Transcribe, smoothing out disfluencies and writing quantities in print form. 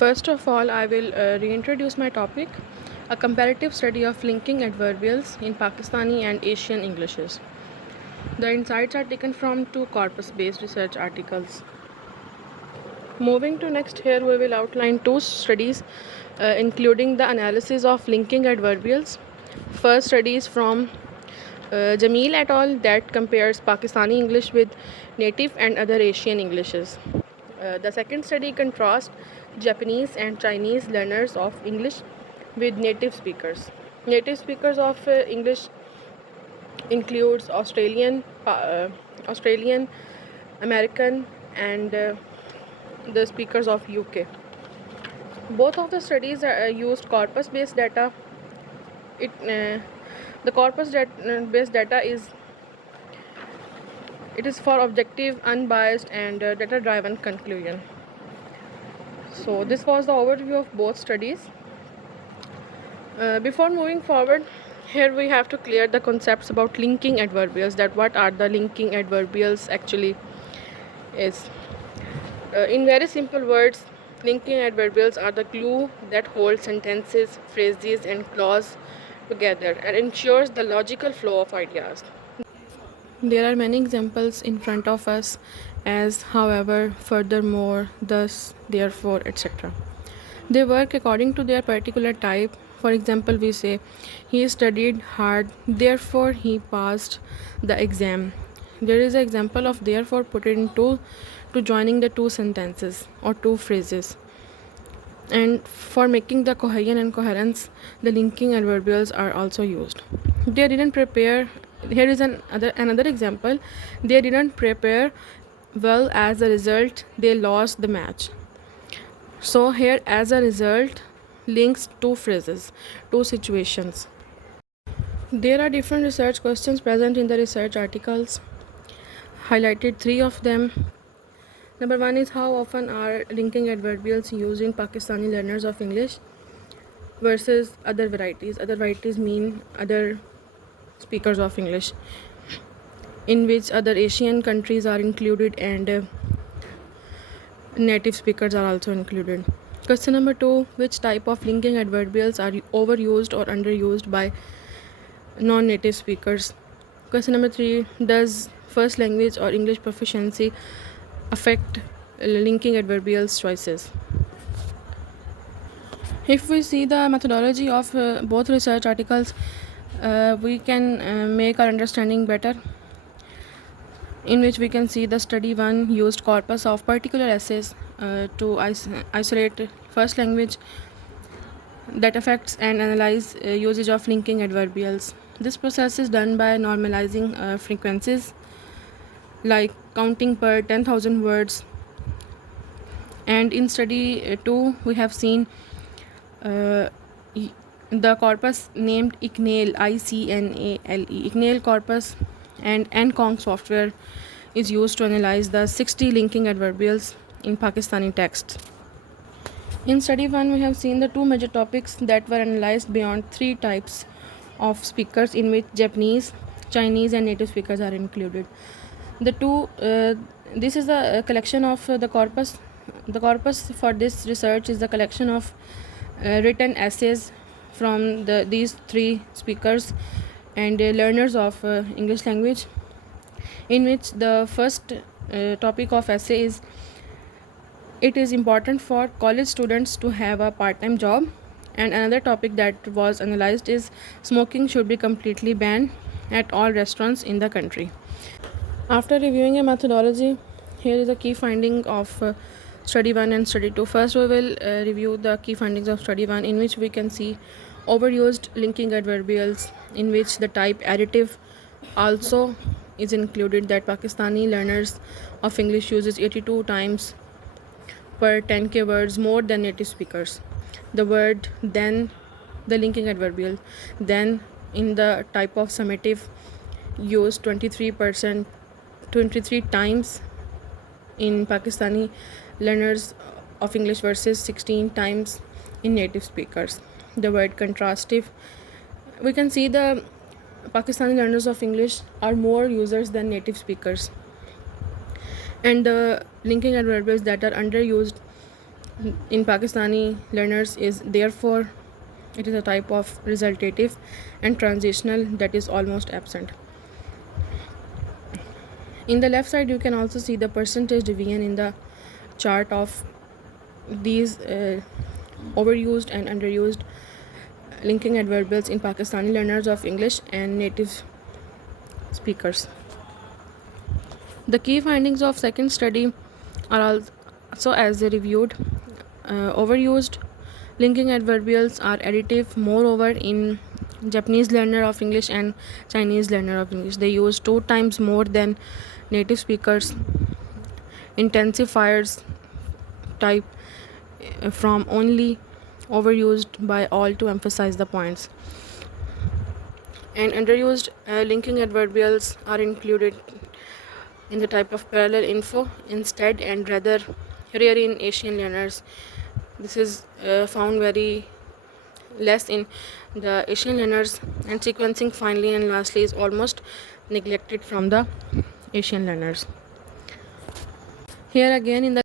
First of all, I will reintroduce my topic, a comparative study of linking adverbials in Pakistani and Asian Englishes. The insights are taken from two corpus-based research articles. Moving to next, here we will outline two studies including the analysis of linking adverbials. First study is from Jamil et al. That compares Pakistani English with native and other Asian Englishes. The second study contrasts Japanese and Chinese learners of English with native speakers. Native speakers of English includes Australian, American, and the speakers of UK. Both of the studies used corpus-based data. The corpus-based data is for objective, unbiased, and data-driven conclusion. So this was the overview of both studies. Before moving forward, here we have to clear the concepts about linking adverbials. That what are the linking adverbials actually is. In very simple words, linking adverbials are the glue that holds sentences, phrases, and clauses together and ensures the logical flow of ideas. There are many examples in front of us as however, furthermore, thus, therefore, etc. They work according to their particular type. For example, we say he studied hard, therefore he passed the exam. There is an example of therefore put into to joining the two sentences or two phrases. And for making the cohesion and coherence, the linking adverbials are also used. They didn't prepare. Here is another example. They didn't prepare well, as a result they lost the match. So here as a result links two phrases, two situations. There are different research questions present in the research articles. Highlighted three of them. Number one is how often are linking adverbials used in Pakistani learners of English versus other varieties. Other varieties mean other speakers of English, in which other Asian countries are included and native speakers are also included. Question number two, which type of linking adverbials are overused or underused by non-native speakers? Question number three, does first language or English proficiency affect linking adverbials choices? If we see the methodology of both research articles, we can make our understanding better, in which we can see the study 1 used corpus of particular essays to isolate first language that affects and analyze usage of linking adverbials. This process is done by normalizing frequencies like counting per 10,000 words. And in study 2 we have seen the corpus named ICNALE, ICNALE. ICNALE corpus and NCONG software is used to analyze the 60 linking adverbials in Pakistani texts. In study 1 we have seen the two major topics that were analyzed beyond three types of speakers, in which Japanese, Chinese, and native speakers are included. This is a collection of the corpus. The corpus for this research is the collection of written essays from these three speakers and learners of English language, in which the first topic of essay is it is important for college students to have a part-time job, and another topic that was analyzed is smoking should be completely banned at all restaurants in the country. After reviewing a methodology, here is a key finding of study 1 and study 2. First we will review the key findings of study 1, in which we can see overused linking adverbials, in which the type additive also is included, that Pakistani learners of English uses 82 times per 10k words more than native speakers. The word then, the linking adverbial then in the type of summative used 23 times in Pakistani learners of English versus 16 times in native speakers. The word contrastive, we can see the Pakistani learners of English are more users than native speakers, and the linking adverbials that are underused in Pakistani learners is therefore. It is a type of resultative and transitional that is almost absent. In the left side, you can also see the percentage division in the chart of these overused and underused linking adverbials in Pakistani learners of English and native speakers. The key findings of second study are also as reviewed. Overused linking adverbials are additive. Moreover, in Japanese learner of English and Chinese learner of English, they use 2 times more than native speakers. Intensifiers type from only overused by all to emphasize the points. And underused linking adverbials are included in the type of parallel info instead and rather rare in Asian learners. This is found very less in the Asian learners, and sequencing finally and lastly is almost neglected from the Asian learners. Here again in the